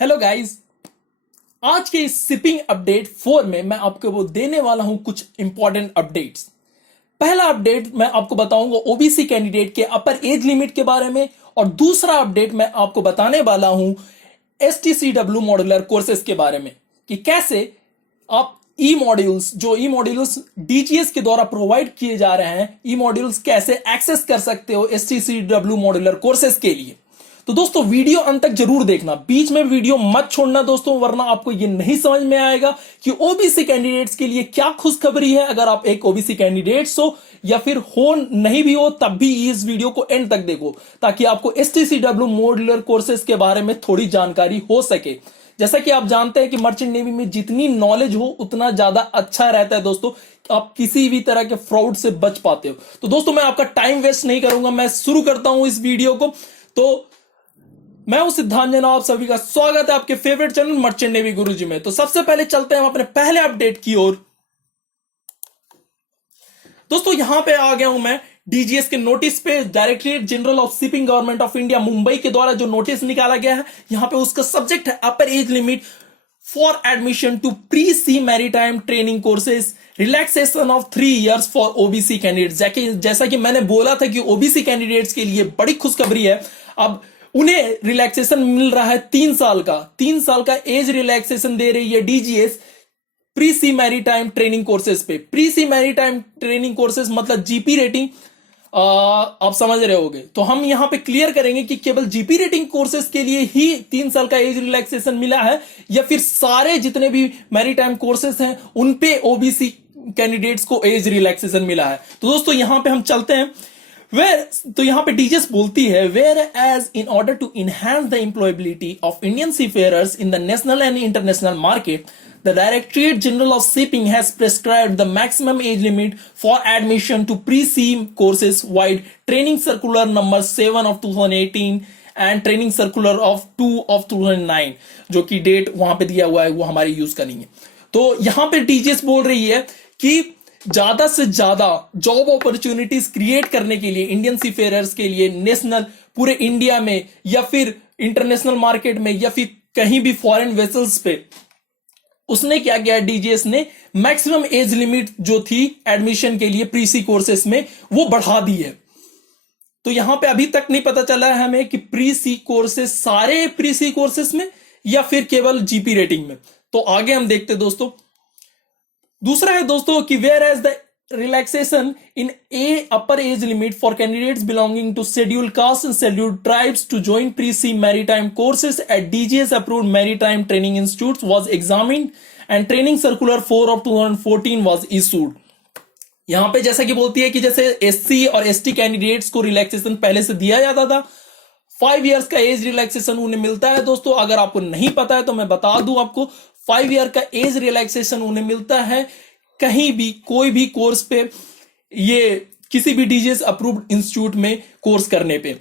Hello guys. आज के इस शिपिंग अपडेट 4 में मैं आपको वो देने वाला हूं कुछ इंपॉर्टेंट अपडेट्स। पहला अपडेट मैं आपको बताऊंगा ओबीसी कैंडिडेट के अपर एज लिमिट के बारे में, और दूसरा अपडेट मैं आपको बताने वाला हूं एसटीसीडब्ल्यू मॉड्यूलर कोर्सेज के बारे में कि कैसे आप ई मॉड्यूल्स डीजीएस के द्वारा प्रोवाइड किए जा रहे हैं, ई मॉड्यूल्स कैसे एक्सेस कर सकते हो एसटीसीडब्ल्यू मॉड्यूलर कोर्सेज के लिए। तो दोस्तों वीडियो अंत तक जरूर देखना, बीच में वीडियो मत छोड़ना दोस्तों, वरना आपको ये नहीं समझ में आएगा कि ओबीसी कैंडिडेट्स के लिए क्या खुशखबरी है। अगर आप एक ओबीसी कैंडिडेट्स हो या फिर हो नहीं भी हो, तब भी इस वीडियो को एंड तक देखो ताकि आपको एसटीसीडब्ल्यू मॉड्यूलर कोर्सेज के बारे में थोड़ी जानकारी हो सके। जैसा कि आप जानते हैं कि मर्चेंट नेवी में जितनी नॉलेज हो उतना ज्यादा अच्छा रहता है दोस्तों, आप किसी भी तरह के फ्रॉड से बच पाते हो। तो दोस्तों मैं आपका टाइम वेस्ट नहीं करूंगा, मैं शुरू करता हूं इस वीडियो को। तो मैं हूं सिद्धांत जैन, आप सभी का स्वागत है आपके फेवरेट चैनल मर्चेंट नेवी गुरुजी में। तो सबसे पहले चलते हैं हम अपने पहले अपडेट की ओर। दोस्तों यहां पे आ गया हूं मैं डीजीएस के नोटिस पे। Directorate general of shipping government of India Mumbai के द्वारा जो नोटिस निकाला गया है, यहां पे उसका सब्जेक्ट है upper age limit for admission to pre sea maritime training courses, relaxation of 3 years for OBC candidates. जैसा कि मैंने बोला था कि ओबीसी कैंडिडेट्स के लिए बड़ी खुशखबरी है। अब उन्हें रिलैक्सेशन मिल रहा है 3 साल का। 3 साल का एज रिलैक्सेशन दे रही है DGS pre sea maritime training courses पे। Pre sea maritime training courses मतलब जीपी रेटिंग, आप समझ रहे होगे। तो हम यहां पे क्लियर करेंगे कि केवल जीपी रेटिंग कोर्सेज के लिए ही 3 साल का एज रिलैक्सेशन मिला है या फिर सारे जितने भी मैरीटाइम कोर्सेज हैं उन पे ओबीसी कैंडिडेट्स को एज रिलैक्सेशन मिला है। तो दोस्तों यहां पे हम चलते हैं तो यहां पे डीजीएस बोलती है, whereas in order to enhance the employability of Indian seafarers in the national and international market, the Directorate General of Shipping has prescribed the maximum age limit for admission to pre-sea courses wide Training Circular number 7 of 2018 and Training Circular of 2 of 2009, जो कि date वहां पे दिया हुआ है वो हमारे use का नहीं है। तो यहां पे डीजीएस बोल रही है कि ज्यादा से ज्यादा जॉब अपॉर्चुनिटीज क्रिएट करने के लिए इंडियन सीफेयरर्स के लिए नेशनल पूरे इंडिया में या फिर इंटरनेशनल मार्केट में या फिर कहीं भी फॉरेन वेसल्स पे उसने क्या किया, डीजीएस ने मैक्सिमम एज लिमिट जो थी एडमिशन के लिए प्रीसी कोर्सेस में वो बढ़ा दी है। तो यहां पे अभी तक नहीं पता चला है हमें कि प्रीसी कोर्सेस सारे प्रीसी कोर्सेस में या फिर केवल जीपी रेटिंग में। तो आगे हम देखते दोस्तों। दूसरा है दोस्तों कि whereas the relaxation in a upper age limit for candidates belonging to scheduled castes and scheduled tribes to join pre-sea maritime courses at DGS approved maritime training institutes was examined and training circular 4 of 2014 was issued। यहां पे जैसा कि बोलती है कि जैसे SC और ST candidates को रिलैक्सेशन पहले से दिया जाता था, 5 years का एज रिलैक्सेशन उन्हें मिलता है। दोस्तों अगर आपको नहीं पता है तो मैं बता दूं आपको, 5 year का एज रिलैक्सेशन उन्हें मिलता है कहीं भी कोई भी कोर्स पे, ये किसी भी डीजीएस अप्रूव्ड इंस्टीट्यूट में कोर्स करने पे।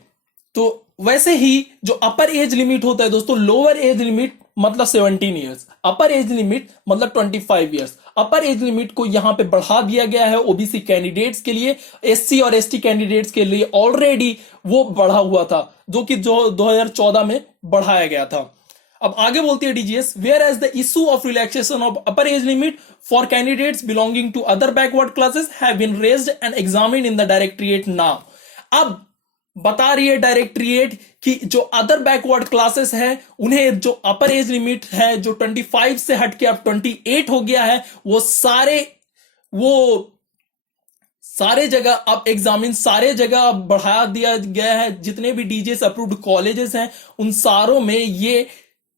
तो वैसे ही जो अपर एज लिमिट होता है दोस्तों, लोअर एज लिमिट मतलब 17 years, अपर एज लिमिट मतलब 25 years। अपर एज लिमिट को यहां पे बढ़ा दिया गया है ओबीसी कैंडिडेट्स के लिए। एससी और एसटी कैंडिडेट्स के लिए ऑलरेडी वो बढ़ा हुआ था, जो कि 2014 में बढ़ाया गया था। अब आगे बोलती है DGS, whereas the issue of relaxation of upper age limit for candidates belonging to other backward classes have been raised and examined in the directorate now. अब बता रही है डायरेक्टरेट कि जो अदर बैकवर्ड क्लासेस है उन्हें जो अपर age limit है जो 25 से हटके अब 28 हो गया है, वो सारे जगह अब एग्जामिन सारे जगह अब बढ़ा दिया गया है। जितने भी डीजीएस अप्रूव्ड कॉलेजेस हैं उन सारों में ये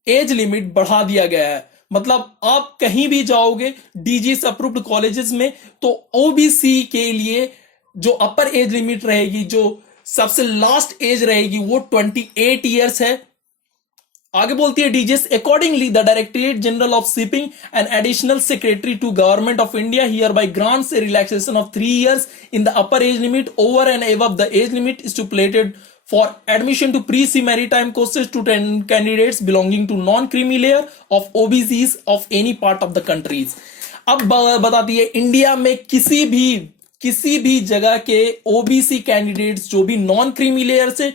एज लिमिट बढ़ा दिया गया है। मतलब आप कहीं भी जाओगे डीजीएस अप्रूव्ड कॉलेजेस में तो ओबीसी के लिए जो अपर एज लिमिट रहेगी, जो सबसे लास्ट एज रहेगी, वो 28 years है। आगे बोलती है DGS, accordingly the directorate general of shipping and additional secretary to government of India hereby grants a relaxation of 3 years in the upper age limit over and above the age limit stipulated for admission to pre-sea maritime courses to 10 candidates belonging to non-creamy layer of OBCs of any part of the countries। अब बताती है India में किसी भी जगह के OBC candidates जो भी नॉन क्रीमी लेयर से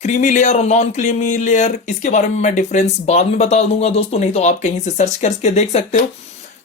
क्रीमी लेयर और नॉन क्रीमी लेयर, इसके बारे में मैं डिफरेंस बाद में बता दूंगा दोस्तों, नहीं तो आप कहीं से सर्च करके देख सकते हो।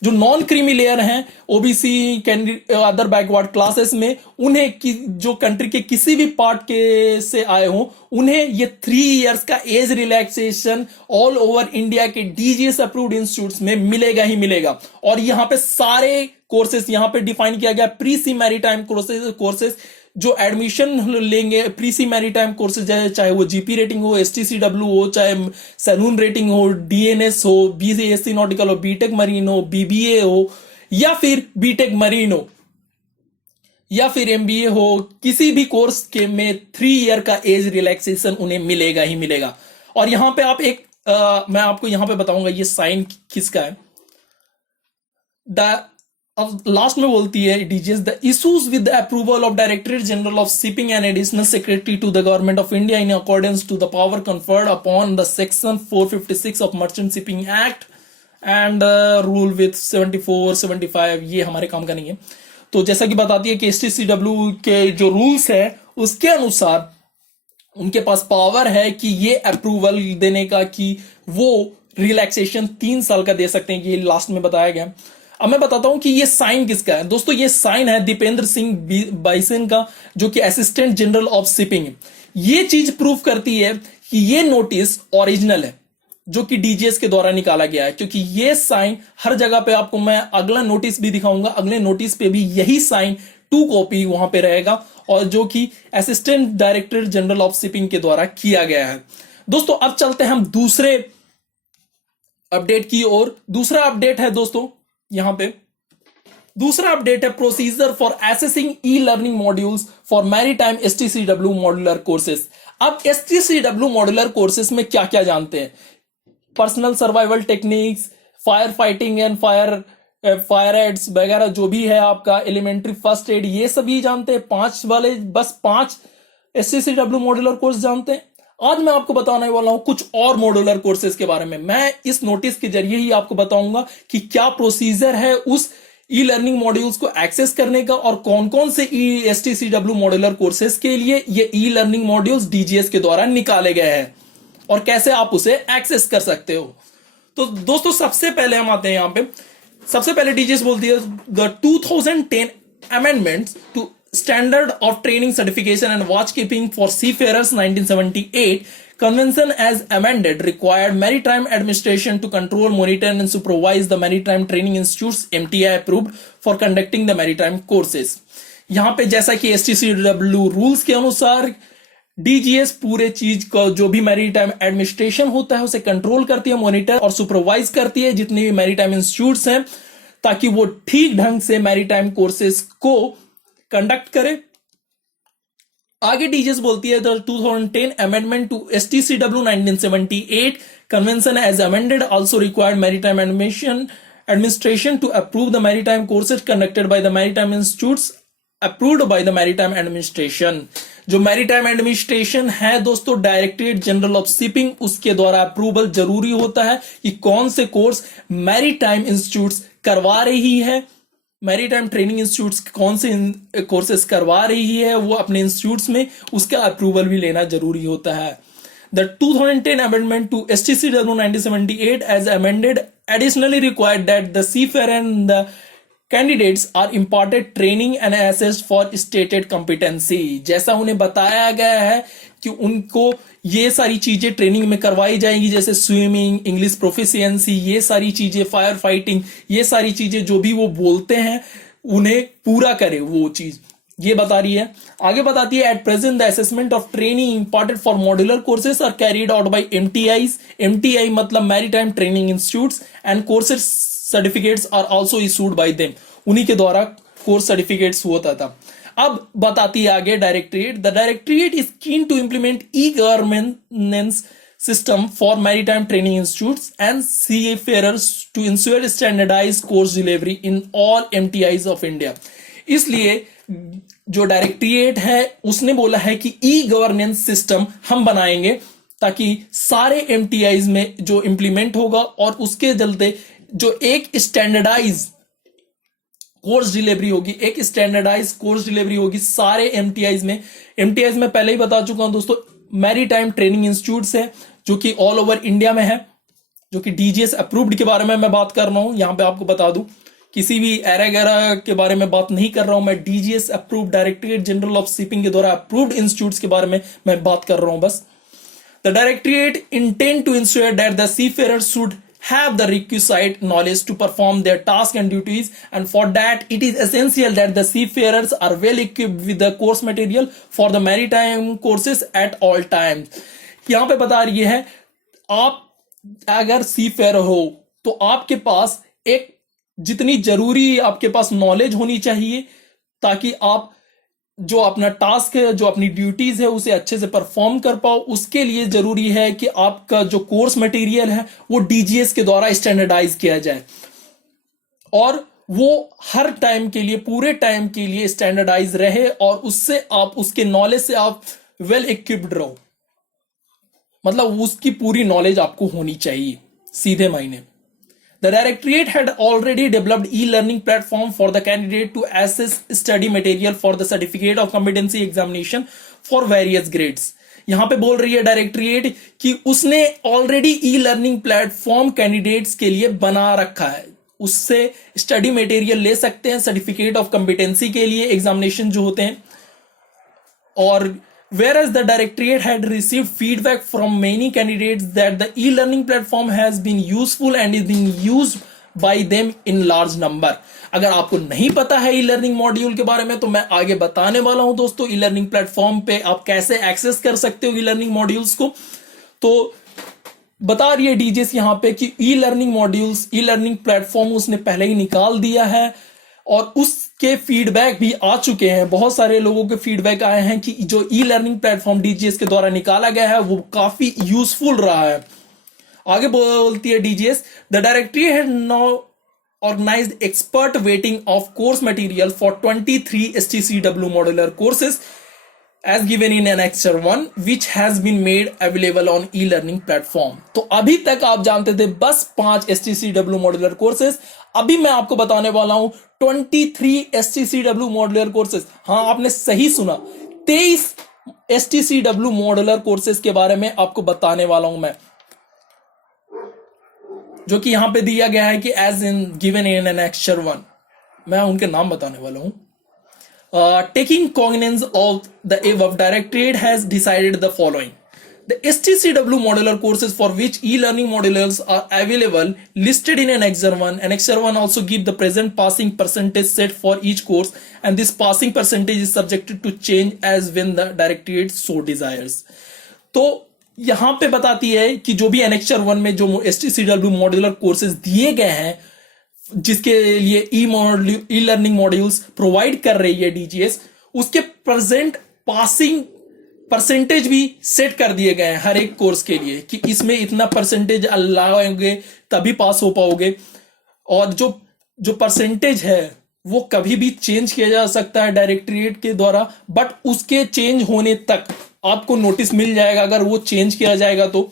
जो नॉन क्रीमी लेयर हैं, ओबीसी अदर बैकवर्ड क्लासेस में, उन्हें जो कंट्री के किसी भी पार्ट के से आए हों, उन्हें ये 3 इयर्स का age relaxation all over India के डीजीएस अप्रूव्ड इंस्टीट्यूट्स में मिलेगा ही मिलेगा। और यहाँ पे सारे कोर्सेस यहाँ पे डिफाइन किया गया, प्री सी मैरीटाइम कोर्सेस जो एडमिशन लेंगे, प्री सी मैरीटाइम कोर्सेज, चाहे वो जीपी रेटिंग हो, एसटीसीडब्ल्यू हो, चाहे सैलून रेटिंग हो, डीएनएस हो, बीएससी नॉटिकल हो, बीटेक मरीन हो, बीबीए हो, या फिर बीटेक मरीन हो, या फिर एमबीए हो, किसी भी कोर्स के में 3 ईयर का एज रिलैक्सेशन उन्हें मिलेगा ही मिलेगा। और यहां पे आप मैं आपको यहां पे बताऊंगा ये साइन किसका है। अब लास्ट में बोलती है DGS, the issues with the approval of directorate general of shipping and additional secretary to the government of India in accordance to the power conferred upon the section 456 of merchant shipping act and rule with 74 75, ये हमारे काम का नहीं है। तो जैसा कि बताती है कि एसटीसीडब्ल्यू के जो रूल्स है उसके अनुसार उनके पास पावर है कि ये अप्रूवल देने का कि वो रिलैक्सेशन 3 साल का दे सकते हैं, ये लास्ट में बताया गया। अब मैं बताता हूं कि ये साइन किसका है दोस्तों। ये साइन है दीपेंद्र सिंह बाइसन का, जो कि असिस्टेंट जनरल ऑफ शिपिंग है। ये चीज प्रूव करती है कि ये नोटिस ओरिजिनल है, जो कि डीजीएस के द्वारा निकाला गया है, क्योंकि ये साइन हर जगह पे आपको मैं अगला नोटिस भी दिखाऊंगा, अगले नोटिस पे भी यही साइन 2 कॉपी वहां पे रहेगा, और जो कि assistant director general of shipping के द्वारा किया गया है। दोस्तों अब चलते हैं हम दूसरे अपडेट की ओर। दूसरा अपडेट है दोस्तों, यहां पे दूसरा अपडेट है procedure for accessing e learning modules for maritime STCW modular courses. अब एसटीसीडब्ल्यू मॉड्यूलर कोर्सेस में क्या क्या जानते हैं? Personal survival techniques, fire fighting and fire aids वगैरह जो भी है आपका, एलिमेंट्री फर्स्ट एड, ये सभी जानते हैं। 5 एसटीसीडब्ल्यू मॉड्यूलर कोर्स जानते हैं। आज मैं आपको बताने वाला हूं कुछ और मॉड्यूलर कोर्सेज के बारे में। मैं इस नोटिस के जरिए ही आपको बताऊंगा कि क्या प्रोसीजर है उस ई लर्निंग मॉड्यूल्स को एक्सेस करने का, और कौन कौन से एसटीसीडब्ल्यू मॉड्यूलर कोर्सेज के लिए ये ई लर्निंग मॉड्यूल्स डीजीएस के द्वारा निकाले गए हैं, और कैसे आप उसे एक्सेस कर सकते हो। तो दोस्तों सबसे पहले हम आते हैं यहां पे। सबसे पहले डीजीएस बोलती है the 2010 amendments to Standard of Training Certification and Watchkeeping for Seafarers 1978 Convention as amended required Maritime Administration to control, monitor and supervise the Maritime Training Institutes MTI approved for conducting the maritime courses। यहां पे जैसा कि STCW rules के अनुसार DGS पूरे चीज का जो भी मैरीटाइम एडमिनिस्ट्रेशन होता है उसे कंट्रोल करती है, मॉनिटर और सुपरवाइज करती है जितने भी मैरीटाइम इंस्टीट्यूट्स हैं, ताकि वो ठीक ढंग से मैरीटाइम कोर्सेज को कंडक्ट करे। आगे डीजीएस बोलती है the 2010 amendment to STCW 1978 convention as amended also required maritime administration to approve the maritime courses conducted by the maritime institutes approved by the maritime administration. जो मैरीटाइम एडमिनिस्ट्रेशन है दोस्तों, directorate general of shipping, उसके द्वारा approval जरूरी होता है कि कौन से कोर्स मैरीटाइम इंस्टीट्यूट्स करवा रही है, मैरीटाइम ट्रेनिंग इंस्टीट्यूट्स कौन से कोर्सेज करवा रही है वो अपने इंस्टीट्यूट्स में, उसका अप्रूवल भी लेना जरूरी होता है। The 2010 amendment to STCW 1978 as amended additionally required that the seafarer and the candidates are imparted training and assessed for stated competency। जैसा उन्हें बताया गया है कि उनको ये सारी चीजें ट्रेनिंग में करवाई जाएंगी, जैसे स्विमिंग, इंग्लिश प्रोफिशिएंसी, ये सारी चीजें, फायर फाइटिंग, ये सारी चीजें जो भी वो बोलते हैं उन्हें पूरा करे वो चीज, ये बता रही है। आगे बताती है at present the assessment of training important for modular courses are carried out by MTIs. MTI मतलब maritime training institutes, and courses certificates are also issued by them. उन्हीं के द्वारा कोर्स सर्टिफिकेट्स होता था। अब बताती है आगे directorate, the directorate is keen to implement e governance system for maritime training institutes and seafarers to ensure standardized course delivery in all MTIs of India। इसलिए जो डायरेक्टरेट है उसने बोला है कि ई गवर्नेंस सिस्टम हम बनाएंगे ताकि सारे MTIs में जो इंप्लीमेंट होगा, और उसके चलते जो एक स्टैंडर्डाइज कोर्स डिलीवरी होगी, एक स्टैंडर्डाइज कोर्स डिलीवरी होगी सारे एमटीआईज में। एमटीआईज में पहले ही बता चुका हूं दोस्तों, मैरीटाइम ट्रेनिंग इंस्टीट्यूट्स है जो कि ऑल ओवर इंडिया में है, जो कि डीजीएस अप्रूव्ड के बारे में मैं बात कर रहा हूं। यहां पे आपको बता दूं, किसी भी एरा गैरा के बारे में बात नहीं कर रहा हूं मैं, DGS approved, directorate general of shipping के द्वारा अप्रूव्ड इंस्टीट्यूट्स के बारे में मैं बात कर रहा हूं बस। The directorate intend to ensure that the seafarers should have the requisite knowledge to perform their tasks and duties, and for that it is essential that the seafarers are well equipped with the course material for the maritime courses at all times। यहां पे बता रही है, आप अगर सीफेयर हो तो आपके पास एक जितनी जरूरी आपके पास नॉलेज होनी चाहिए ताकि आप जो अपना टास्क है, जो अपनी ड्यूटीज है, उसे अच्छे से परफॉर्म कर पाओ। उसके लिए जरूरी है कि आपका जो कोर्स मटेरियल है वो डीजीएस के द्वारा स्टैंडर्डाइज किया जाए और वो हर टाइम के लिए, पूरे टाइम के लिए स्टैंडर्डाइज रहे और उससे आप, उसके नॉलेज से आप वेल इक्विप्ड रहो। मतलब उसकी पूरी नॉलेज आपको होनी चाहिए सीधे मायने। The Directorate had already developed e-learning platform for the candidate to assess study material for the certificate of competency examination for various grades। यहां पे बोल रही है डायरेक्टरेट कि उसने already e learning platform candidates के लिए बना रखा है, उससे स्टडी मटेरियल ले सकते हैं सर्टिफिकेट ऑफ कॉम्पिटेंसी के लिए, एग्जामिनेशन जो होते हैं। और whereas the directorate had received feedback from many candidates that the e-learning platform has been useful and is being used by them in large number। अगर आपको नहीं पता है ई लर्निंग मॉड्यूल के बारे में तो मैं आगे बताने वाला हूं दोस्तों, ई लर्निंग प्लेटफॉर्म पे आप कैसे एक्सेस कर सकते हो ई लर्निंग मॉड्यूल्स को। तो बता रही है डीजीएस यहां पे कि ई learning modules, e learning platform उसने पहले ही निकाल दिया है और उसके फीडबैक भी आ चुके हैं। बहुत सारे लोगों के फीडबैक आए हैं कि जो ई लर्निंग प्लेटफॉर्म डीजीएस के द्वारा निकाला गया है वो काफी यूजफुल रहा है। आगे बोलती है DGS, the directory had now organized expert weighting of course material for 23 STCW modular courses as given in Annexure 1 which has been made available on e-learning platform। तो अभी तक आप जानते थे बस 5 STCW modular courses, अभी मैं आपको बताने वाला हूं 23 STCW modular courses। हाँ, आपने सही सुना, 23 STCW modular courses के बारे में आपको बताने वाला हूं मैं, जो कि यहां पे दिया गया है कि as in given in annexure 1। मैं उनके नाम बताने वाला हूं। Taking cognizance of the above, directorate has decided the following. The STCW modular courses for which e-learning modules are available listed in Annexure 1. Annexure 1 also gives the present passing percentage set for each course, and this passing percentage is subjected to change as when the directorate so desires। तो यहां पे बताती है कि जो भी annexure 1 में जो STCW मॉड्यूलर कोर्सेज दिए गए हैं, जिसके लिए ई लर्निंग मॉड्यूल्स प्रोवाइड कर रही है डीजीएस, उसके प्रेजेंट पासिंग परसेंटेज भी सेट कर दिए गए हैं हर एक कोर्स के लिए कि इसमें इतना परसेंटेज लाओगे तभी पास हो पाओगे। और जो परसेंटेज है वो कभी भी चेंज किया जा सकता है डायरेक्टरेट के द्वारा, बट उसके चेंज होने तक आपको नोटिस मिल जाएगा अगर वो चेंज किया जाएगा तो।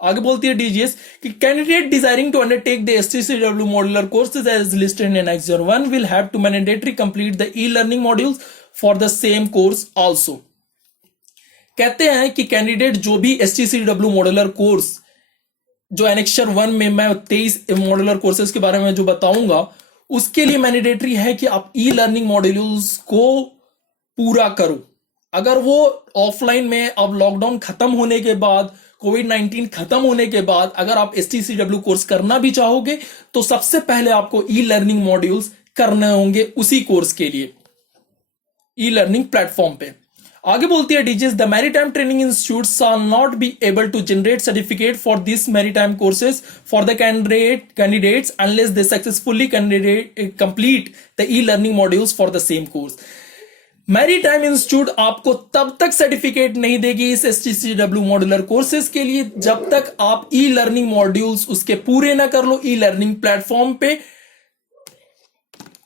आगे बोलती है डीजीएस कि candidate desiring to undertake the STCW modular courses as listed in annexure 1 will have to mandatory complete the e learning modules for the same course also. कहते हैं कि कैंडिडेट जो भी एसटीसीडब्ल्यू मॉड्यूलर कोर्स, जो annexure 1 में मैं 23 modular courses के बारे में जो बताऊंगा, उसके लिए मैंडेटरी है कि आप ई लर्निंग मॉड्यूल्स को पूरा करो। अगर वो ऑफलाइन में अब लॉकडाउन खत्म होने के बाद, कोविड-19 खत्म होने के बाद अगर आप एसटीसीडब्ल्यू कोर्स करना भी चाहोगे तो सबसे पहले आपको ई लर्निंग मॉड्यूल्स करने होंगे उसी कोर्स के लिए ई लर्निंग प्लेटफॉर्म पे। आगे बोलती है DGS, the maritime training institutes are not be able to generate certificate for this maritime courses for the candidates unless they successfully complete the e learning modules for the same course. Maritime institute आपको तब तक certificate नहीं देगी इस एसटीसीडब्ल्यू modular courses के लिए जब तक आप ई लर्निंग मॉड्यूल्स उसके पूरे ना कर लो ई लर्निंग प्लेटफॉर्म पे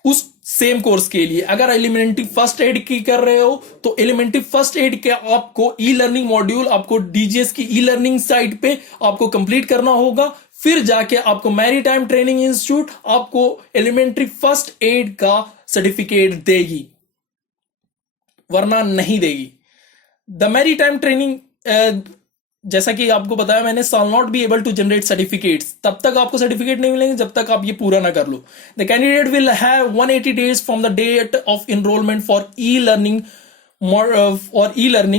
उस सेम कोर्स के लिए। अगर एलिमेंट्री फर्स्ट एड की कर रहे हो तो एलिमेंट्री फर्स्ट एड के आपको ई लर्निंग मॉड्यूल आपको डीजीएस की ई लर्निंग साइट पे आपको कंप्लीट करना होगा, फिर जाके आपको मैरीटाइम ट्रेनिंग इंस्टीट्यूट आपको एलिमेंट्री फर्स्ट एड का सर्टिफिकेट देगी, वरना नहीं देगी। द मैरीटाइम ट्रेनिंग जैसा कि आपको बताया मैंने, shall not be able to generate certificates, तब तक आपको सर्टिफिकेट नहीं मिलेंगे जब तक आप ये पूरा ना कर लो। The candidate will have 180 days from the date of enrolment for e learning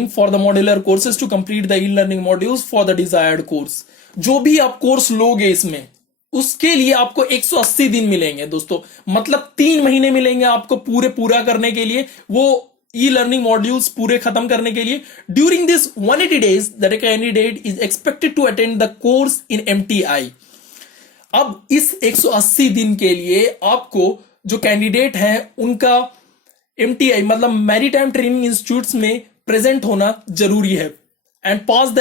for the modular courses to complete the e learning modules for the desired course. जो भी आप कोर्स लोगे इसमें, उसके लिए आपको 180 दिन मिलेंगे दोस्तों, मतलब 3 महीने मिलेंगे आपको पूरा करने के लिए, वो ई लर्निंग मॉड्यूल्स पूरे खत्म करने के लिए। During this 180 days that candidate is expected to attend the course in MTI. अब इस 180 दिन के लिए आपको जो कैंडिडेट है उनका एमटीआई मतलब मैरीटाइम ट्रेनिंग इंस्टीट्यूट्स में प्रेजेंट होना जरूरी है, एंड पास द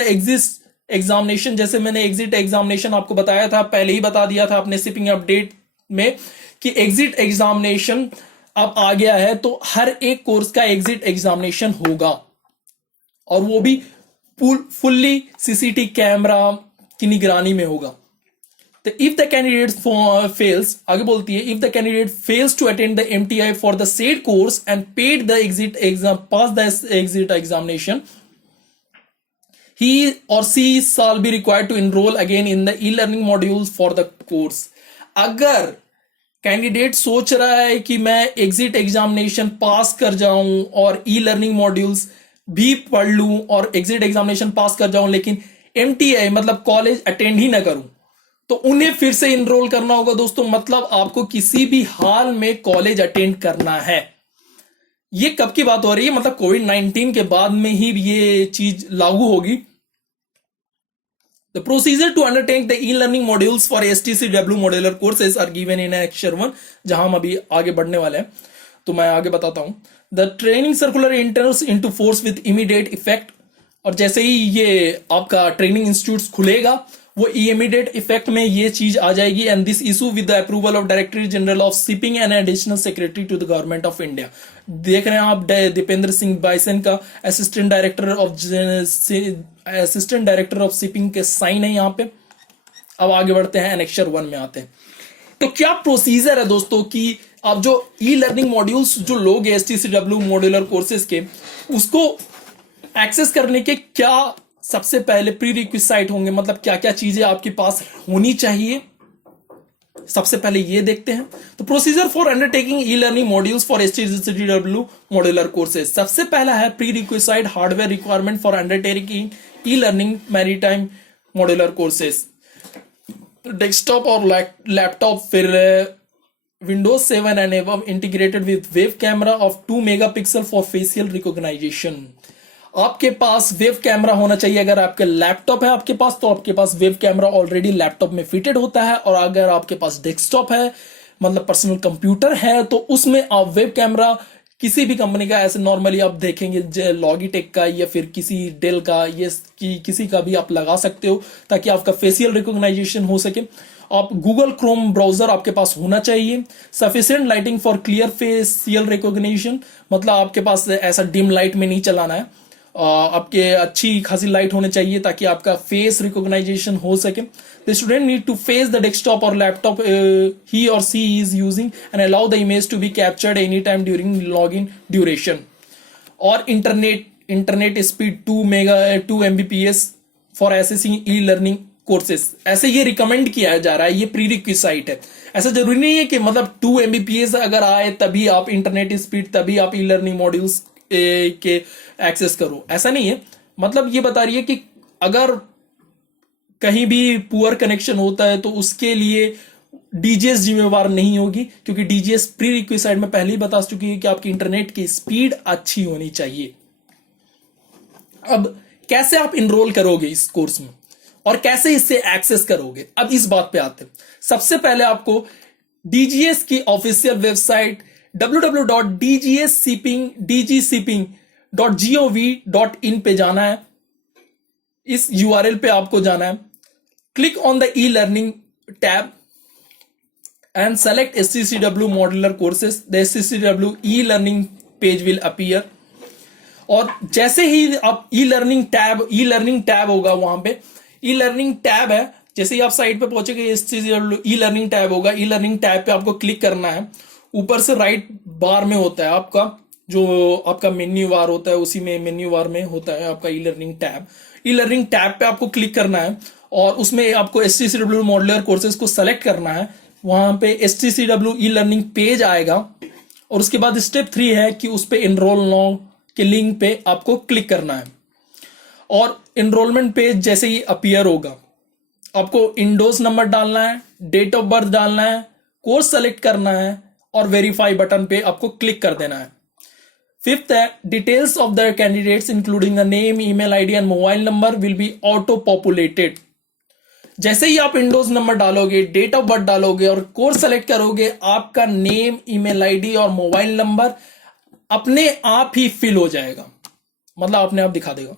एग्जामिनेशन। जैसे मैंने एग्जिट एग्जामिनेशन आपको बताया था, पहले ही बता दिया था अपने शिपिंग अपडेट में कि एग्जिट एग्जामिनेशन अब आ गया है, तो हर एक कोर्स का एग्जिट एग्जामिनेशन होगा, और वो भी फुल्ली सीसीटी कैमरा की निगरानी में होगा। तो इफ द कैंडिडेट फेल्स, आगे बोलती है, if the candidate fails to attend the MTI for the said course and paid the exit exam, pass the exit examination, he or she shall be required to enroll again in the e-learning modules for the course। अगर candidate सोच रहा है कि मैं exit examination पास कर जाऊं और ई learning modules भी पढ़ लूं और एग्जिट एग्जामिनेशन पास कर जाऊं, लेकिन एमटीआई मतलब कॉलेज अटेंड ही ना करूं, तो उन्हें फिर से इनरोल करना होगा दोस्तों। मतलब आपको किसी भी हाल में कॉलेज अटेंड करना है। ये कब की बात हो रही है, मतलब कोविड-19 के बाद में ही ये चीज लागू होगी। The procedure to undertake the e-learning modules for STCW modular courses are given in Annexure 1, जहां हम अभी आगे बढ़ने वाले हैं, तो मैं आगे बताता हूं। The training circular enters into force with immediate effect, और जैसे ही ये आपका ट्रेनिंग इंस्टीट्यूट खुलेगा, वो इमीडिएट इफेक्ट में ये चीज आ जाएगी। And this issue with the approval of director general of shipping and additional secretary to the government of India. देख रहे हैं आप दीपेंद्र सिंह बाइसन का असिस्टेंट डायरेक्टर ऑफ शिपिंग के साइन है यहाँ पे। अब आगे बढ़ते हैं, एनेक्चर 1 में आते हैं। तो क्या प्रोसीजर है दोस्तों कि आप जो ई लर्निंग मॉड्यूल्स जो लोग एसटीसीडब्ल्यू मॉड्यूलर कोर्सेज के, उसको एक्सेस करने के क्या सबसे पहले प्री रिक्विसाइट होंगे, मतलब क्या क्या चीजें आपके पास होनी चाहिए, सबसे पहले ये देखते हैं। तो procedure for undertaking e learning modules for STCW modular courses. सबसे पहला है pre requisite hardware requirement for undertaking e learning maritime modular courses. Desktop और लैपटॉप, फिर Windows 7 and above integrated with web camera of 2 megapixel for facial recognisation. आपके पास web camera होना चाहिए। अगर आपके लैपटॉप है आपके पास, तो आपके पास वेब कैमरा ऑलरेडी लैपटॉप में फिटेड होता है, और अगर आपके पास डेस्कटॉप है मतलब पर्सनल कंप्यूटर है, तो उसमें आप वेब कैमरा किसी भी कंपनी का, ऐसे नॉर्मली आप देखेंगे लॉगिटेक का या फिर किसी डेल का, ये किसी का भी आप लगा सकते हो, ताकि आपका फेशियल रिकॉग्नाइजेशन हो सके। आप गूगल क्रोम ब्राउजर आपके पास होना चाहिए। Sufficient lighting for clear facial recognition, मतलब आपके पास ऐसा डिम लाइट में नहीं चलाना है, आपके अच्छी खासी लाइट होने चाहिए ताकि आपका फेस रिकॉग्नाइजेशन हो सके। The student need to face the desktop और लैपटॉप ही और she is using and allow the image to be captured any time during login duration. और internet speed 2 Mbps for accessing e learning courses. ऐसे ये recommend किया जा रहा है, ये प्री रिक्विसाइट है। ऐसा जरूरी नहीं है कि मतलब 2 Mbps अगर आए तभी आप इंटरनेट स्पीड, तभी आप ई लर्निंग मॉड्यूल्स के एक्सेस करो, ऐसा नहीं है। मतलब ये बता रही है कि अगर कहीं भी पुअर कनेक्शन होता है तो उसके लिए डीजीएस जिम्मेवार नहीं होगी, क्योंकि डीजीएस प्री रिक्विसाइट में पहले ही बता चुकी है कि आपकी इंटरनेट की स्पीड अच्छी होनी चाहिए। अब कैसे आप इनरोल करोगे इस कोर्स में और कैसे इससे एक्सेस करोगे, अब इस बात पे आते हैं। सबसे पहले आपको डीजीएस की ऑफिशियल वेबसाइट www.dgshipping.gov.in पे जाना है। इस URL पे आपको जाना है। Click on the e learning tab and select STCW modular courses. The STCW e learning page will appear. और जैसे ही आप ई लर्निंग टैब होगा, वहां पे ई लर्निंग टैब है, जैसे ही आप साइट पे पहुंचेंगे STCW ई लर्निंग टैब होगा। ई लर्निंग टैब पे आपको क्लिक करना है। ऊपर से राइट बार में होता है आपका जो आपका मेन्यू बार होता है उसी में मेन्यू बार में होता है आपका e learning tab. E learning tab पे आपको क्लिक करना है और उसमें आपको STCW मॉड्यूलर कोर्सेज को सेलेक्ट करना है। वहां पे STCW ई लर्निंग पेज आएगा और उसके बाद स्टेप 3 है कि उस पे एनरोल नाउ के लिंक पे आपको क्लिक करना है और एनरोलमेंट पेज जैसे ही अपीयर होगा आपको इंडोज नंबर डालना है, डेट ऑफ बर्थ डालना है, कोर्स सेलेक्ट करना है और वेरीफाई बटन पे आपको क्लिक कर देना है। फिफ्थ है details of the candidates including the name, email ID and mobile number will be auto populated. जैसे ही आप इंडोज नंबर डालोगे, डेट ऑफ बर्थ डालोगे और कोर्स सेलेक्ट करोगे, आपका नेम, ईमेल आईडी और मोबाइल नंबर अपने आप ही फिल हो जाएगा, मतलब अपने आप दिखा देगा।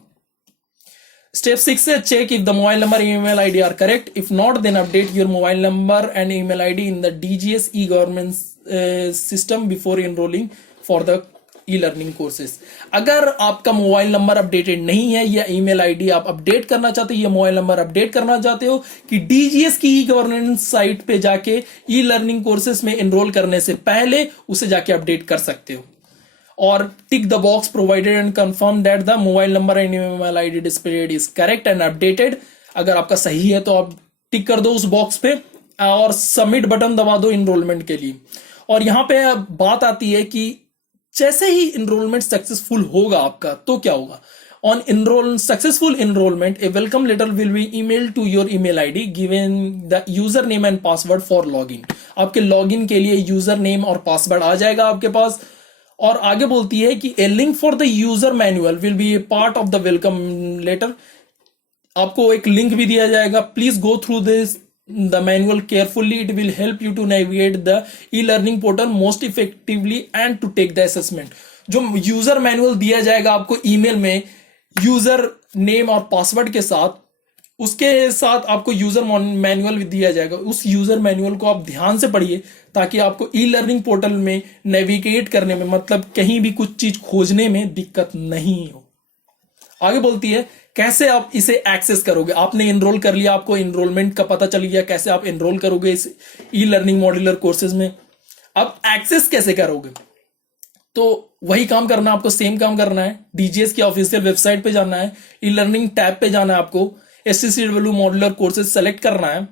Step 6 है check if the mobile number and email ID are correct. If not, then update your mobile number and email ID in the DGS e-government system before enrolling for the e-learning courses. अगर आपका mobile number updated नहीं है या email ID आप update करना चाहते हो या मोबाइल नंबर अपडेट करना चाहते हो कि डीजीएस की ई गवर्नेंस साइट पे जाके ई लर्निंग कोर्सेज में एनरोल करने से पहले उसे जाके अपडेट कर सकते हो। और tick the box provided and confirm that the mobile number and email ID displayed is correct and updated. अगर आपका सही है तो आप टिक कर दो उस बॉक्स पे और सबमिट बटन दबा दो इनरोलमेंट के लिए। और यहाँ पे बात आती है कि जैसे ही इनरोलमेंट सक्सेसफुल होगा आपका तो क्या होगा। On successful enrollment, a welcome letter will be emailed to your email ID given the username and password for login. आपके लॉगिन के लिए यूजर नेम और पासवर्ड आ जाएगा आपके पास। और आगे बोलती है कि a link for the user manual will be a part of the welcome letter. आपको एक लिंक भी दिया जाएगा। Please go through this the manual carefully, it will help you to navigate the e learning portal most effectively and to take the assessment. जो user manual दिया जाएगा आपको email में यूजर नेम और पासवर्ड के साथ, उसके साथ आपको यूजर मैनुअल भी दिया जाएगा। उस यूजर मैनुअल को आप ध्यान से पढ़िए ताकि आपको ई लर्निंग पोर्टल में नेविगेट करने में, मतलब कहीं भी कुछ चीज खोजने में दिक्कत नहीं हो। आगे बोलती है कैसे आप इसे एक्सेस करोगे। आपने एनरोल कर लिया, आपको एनरोलमेंट का पता चल गया, कैसे आप एनरोल करोगे इस ई लर्निंग मॉड्यूलर कोर्सेज में। अब एक्सेस कैसे करोगे, तो वही काम करना, आपको सेम काम करना है। डीजीएस की ऑफिशियल वेबसाइट पे जाना है, ई लर्निंग टैब पे जाना है, आपको STCW मॉड्यूलर कोर्सेज सेलेक्ट करना है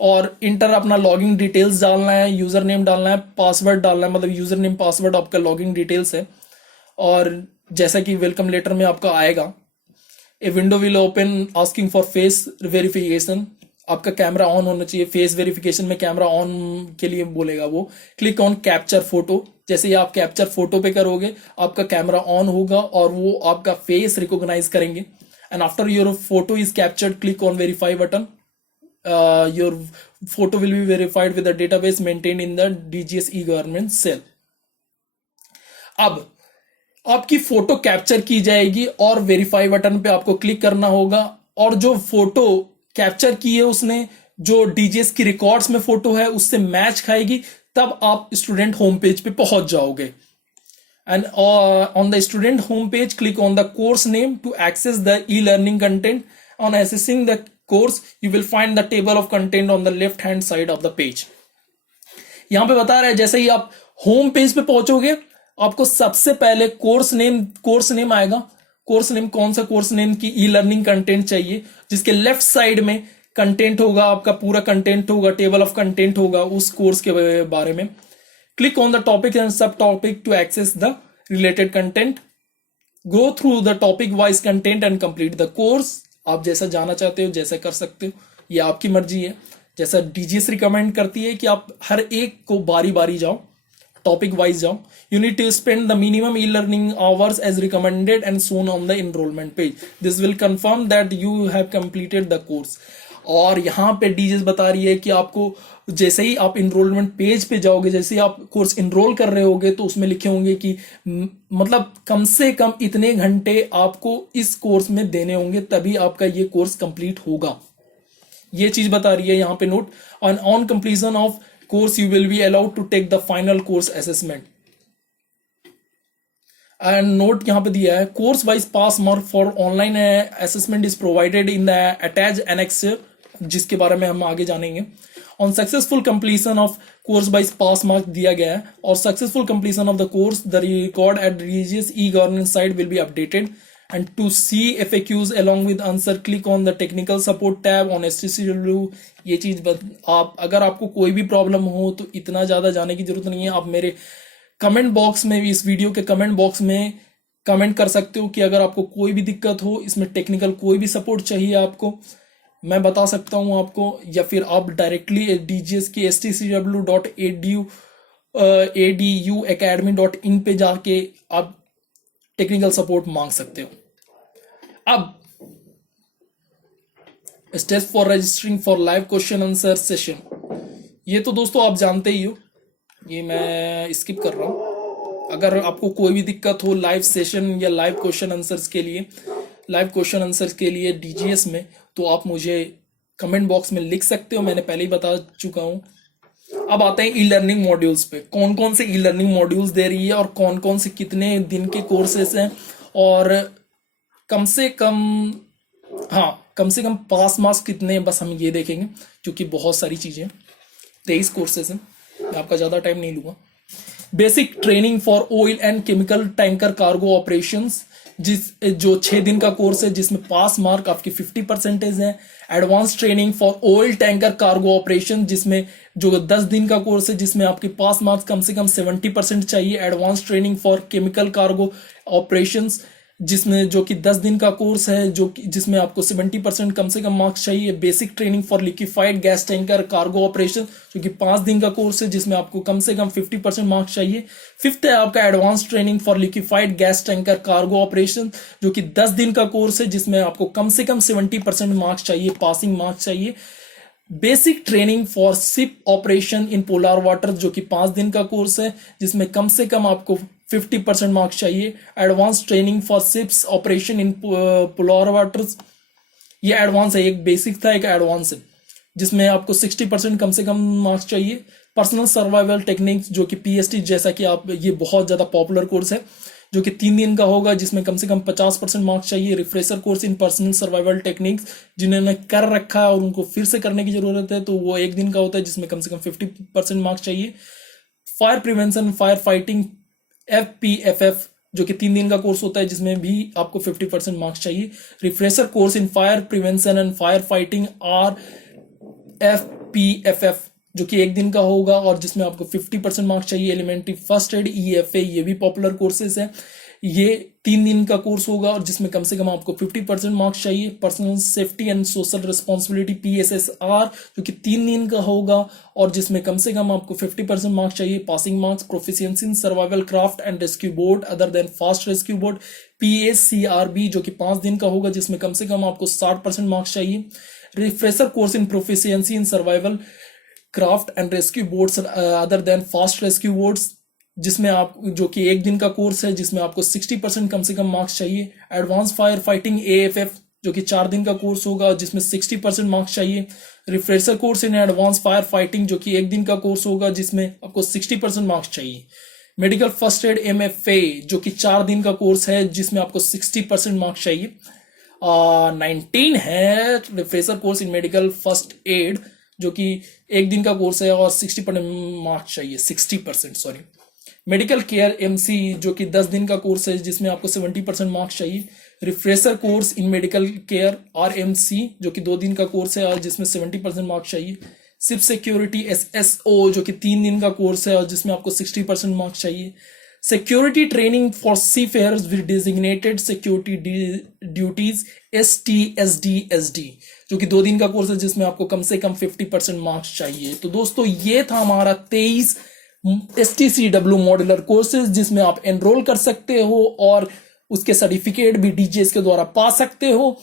और इंटर अपना लॉगिन डिटेल्स डालना है, यूजर नेम डालना है, पासवर्ड डालना है, मतलब यूजर नेम पासवर्ड आपका लॉगिन डिटेल्स है। और जैसा कि वेलकम लेटर में आपका आएगा, a window will open asking for face verification. आपका कैमरा ऑन होना चाहिए, फेस वेरिफिकेशन में कैमरा ऑन के लिए बोलेगा वो। Click on capture photo. जैसे ही आप कैप्चर फोटो पे करोगे आपका कैमरा ऑन होगा और वो आपका फेस रिकॉग्नाइज करेंगे। And after your photo is captured, click on verify button. Your photo will be verified with the database maintained in the DGS e-government cell. अब आपकी फोटो कैप्चर की जाएगी और वेरीफाई बटन पे आपको क्लिक करना होगा और जो फोटो कैप्चर की है उसने, जो डीजीएस की रिकॉर्ड्स में फोटो है उससे मैच खाएगी, तब आप स्टूडेंट होम पेज पे पहुंच जाओगे। And on the student home page click on the course name to access the e learning content. On accessing the course you will find the table of content on the left hand side of the page. यहां पे बता रहा है जैसे ही आप home page पे पहुंचोगे आपको सबसे पहले कोर्स नेम आएगा। कोर्स नेम, कौन सा कोर्स नेम की ई लर्निंग कंटेंट चाहिए, जिसके लेफ्ट साइड में कंटेंट होगा, आपका पूरा कंटेंट होगा, टेबल ऑफ कंटेंट होगा उस कोर्स के बारे में। Click on the topic and subtopic to access the related content. Go through the topic wise content and complete the course. आप जैसा जाना चाहते हो जैसा कर सकते हो, ये आपकी मर्जी है। जैसा डीजीएस रिकमेंड करती है कि आप हर एक को बारी बारी जाओ, टॉपिक वाइज जाओ। You need to spend the minimum e-learning hours as recommended and shown on the enrollment page. This will confirm that you have completed the course. और यहाँ पे डीजीएस बता रही है कि आपको जैसे ही आप इनरोलमेंट पेज पे जाओगे, जैसे ही आप कोर्स इनरोल कर रहे होगे तो उसमें लिखे होंगे कि मतलब कम से कम इतने घंटे आपको इस कोर्स में देने होंगे तभी आपका ये कोर्स कंप्लीट होगा। ये चीज बता रही है यहाँ पे note. On completion of course you will be allowed to take the final course assessment. And note यहाँ पे दिया है course wise pass mark for online assessment is provided in the attach annex, जिसके बारे में हम आगे जानेंगे। On successful completion of course by pass mark दिया गया है, और successful completion of the course the record at religious e governance site will be updated, and to see FAQs along with answer click on the technical support tab on STCW। ये चीज आप अगर आपको कोई भी प्रॉब्लम हो तो इतना ज़्यादा जाने की जरूरत नहीं है, आप मेरे कमेंट बॉक्स में भी, इस वीडियो के कमेंट बॉक्स में कमेंट कर सकते हो कि अगर आपको कोई भी दिक्कत हो, इसमें टेक्निकल कोई भी सपोर्ट चाहिए आपको, मैं बता सकता हूँ आपको, या फिर आप डायरेक्टली DGS की stcw.edu/academy.in पे जाके आप टेक्निकल सपोर्ट मांग सकते हो। अब steps for registering for live question answer session, ये तो दोस्तों आप जानते ही हो, ये मैं स्किप कर रहा हूँ। अगर आपको कोई भी दिक्कत हो लाइव सेशन या लाइव क्वेश्चन आंसर्स के लिए DGS में, तो आप मुझे कमेंट बॉक्स में लिख सकते हो, मैंने पहले ही बता चुका हूँ। अब आते हैं ई लर्निंग मॉड्यूल्स पे, कौन कौन से ई लर्निंग मॉड्यूल्स दे रही है और कौन कौन से कितने दिन के कोर्सेस हैं, और कम से कम पास मार्क्स कितने हैं, बस हम ये देखेंगे, क्योंकि बहुत सारी चीज़ें 23 कोर्सेस हैं, मैं आपका ज़्यादा टाइम नहीं लूँगा। Basic training for oil and chemical tanker cargo operations, जो 6 दिन का कोर्स है, जिसमें पास मार्क आपकी 50% है। Advance training for oil tanker cargo operation, जिसमें जो 10 दिन का कोर्स है, जिसमें आपकी पास मार्क्स कम से कम 70% चाहिए। Advance training for chemical cargo operations, जिसमें जो कि 10 दिन का कोर्स है, जिसमें आपको 70% कम से कम मार्क्स चाहिए। Basic training for liquefied gas tanker cargo operation, जो कि 5 दिन का कोर्स है, जिसमें आपको कम से कम 50% मार्क्स चाहिए। फिफ्थ है आपका advance training for liquefied gas tanker cargo operation, जो कि 10 दिन का कोर्स है, जिसमें आपको कम से कम 70% मार्क्स चाहिए, पासिंग मार्क्स चाहिए। Basic training for ship operation in polar water, जो कि 5 दिन का कोर्स है, जिसमें कम से कम आपको 50% मार्क्स चाहिए। Advance training for ships operation in polar waters, ये एडवांस है, एक बेसिक था एक एडवांस है, जिसमें आपको 60% कम से कम मार्क्स चाहिए। पर्सनल सर्वाइवल टेक्निक्स, जो कि PST, जैसा कि आप, ये बहुत ज़्यादा पॉपुलर कोर्स है, जो कि 3 दिन का होगा, जिसमें कम से कम 50% मार्क्स चाहिए। Refresher course in personal survival techniques, जिन्होंने कर रखा है और उनको फिर से करने की जरूरत है, तो वो 1 दिन का होता है, जिसमें कम से कम 50% मार्क्स चाहिए। Fire prevention fire fighting FPFF, जो कि 3 दिन का कोर्स होता है, जिसमें भी आपको 50% मार्क्स चाहिए। Refresher course in fire prevention and fire fighting RFPFF, जो कि 1 दिन का होगा और जिसमें आपको 50% मार्क्स चाहिए। एलिमेंट्री फर्स्ट एड EFA, ये भी पॉपुलर कोर्सेज है, ये 3 दिन का कोर्स होगा और जिसमें कम से कम आपको 50% मार्क्स चाहिए। Personal safety and social responsibility PSSR, जो कि 3 दिन का होगा और जिसमें कम से कम आपको 50% मार्क्स चाहिए। Passing marks proficiency in survival craft and rescue boat other than fast rescue boat PSCRB, जो कि 5 दिन का होगा, जिसमें कम से कम आपको 60% मार्क्स चाहिए। Refresher course in proficiency in survival craft and rescue boats other than fast rescue boats, जिसमें आप, जो कि 1 दिन का कोर्स है, जिसमें आपको 60% कम से कम मार्क्स चाहिए। एडवांस फायर फाइटिंग AFF, जो कि 4 दिन का कोर्स होगा, जिसमें 60% मार्क्स चाहिए। Refresher course in advance fire fighting, जो कि 1 दिन का कोर्स होगा, जिसमें आपको 60% मार्क्स चाहिए। मेडिकल फर्स्ट एड MFA, जो कि 4 दिन का कोर्स है, जिसमें आपको 60% मार्क्स चाहिए। 19 है refresher course in medical first aid, जो कि 1 दिन का कोर्स है और 60% मार्क्स चाहिए, 60% सॉरी। मेडिकल केयर MC, जो कि 10 दिन का कोर्स है, जिसमें आपको 70% मार्क्स चाहिए। Refresher course in medical care RMC, जो कि 2 दिन का कोर्स है और जिसमें 70% मार्क्स चाहिए। शिप सिक्योरिटी SSO, जो कि 3 दिन का कोर्स है और जिसमें आपको 60% मार्क्स चाहिए। Security training for seafarers with designated security duties STSD, जो कि 2 दिन का कोर्स है, जिसमें आपको कम से कम 50% मार्क्स चाहिए। तो दोस्तों ये था हमारा 23 STCW मॉड्यूलर कोर्सेज, जिसमें आप एनरोल कर सकते हो और उसके सर्टिफिकेट भी DGS के द्वारा पा सकते हो,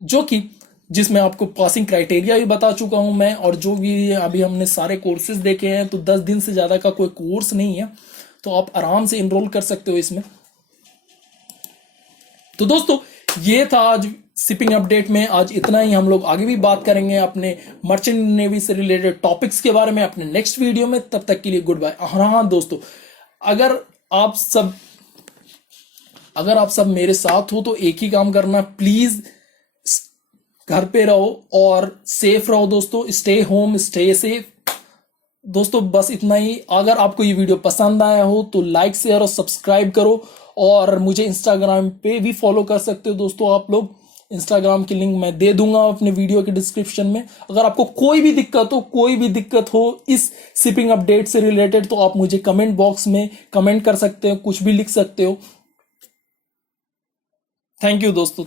जो कि जिसमें आपको पासिंग क्राइटेरिया भी बता चुका हूं मैं, और जो भी अभी हमने सारे कोर्सेज देखे हैं, तो 10 दिन से ज्यादा का कोई कोर्स नहीं है, तो आप आराम से एनरोल कर सकते हो इसमें। तो दोस्तों ये था आज शिपिंग अपडेट में, आज इतना ही। हम लोग आगे भी बात करेंगे अपने मर्चेंट नेवी से रिलेटेड टॉपिक्स के बारे में अपने नेक्स्ट वीडियो में। तब तक के लिए गुड बाय। हाँ दोस्तों, अगर आप सब मेरे साथ हो तो एक ही काम करना, प्लीज घर पे रहो और सेफ रहो दोस्तों, स्टे होम, स्टे सेफ। दोस्तों बस इतना ही। अगर आपको ये वीडियो पसंद आया हो तो लाइक, शेयर और सब्सक्राइब करो, और मुझे इंस्टाग्राम पे भी फॉलो कर सकते हो दोस्तों आप लोग। इंस्टाग्राम की लिंक मैं दे दूंगा अपने वीडियो के डिस्क्रिप्शन में। अगर आपको कोई भी दिक्कत हो इस शिपिंग अपडेट से रिलेटेड, तो आप मुझे कमेंट बॉक्स में कमेंट कर सकते हो, कुछ भी लिख सकते हो। थैंक यू दोस्तों।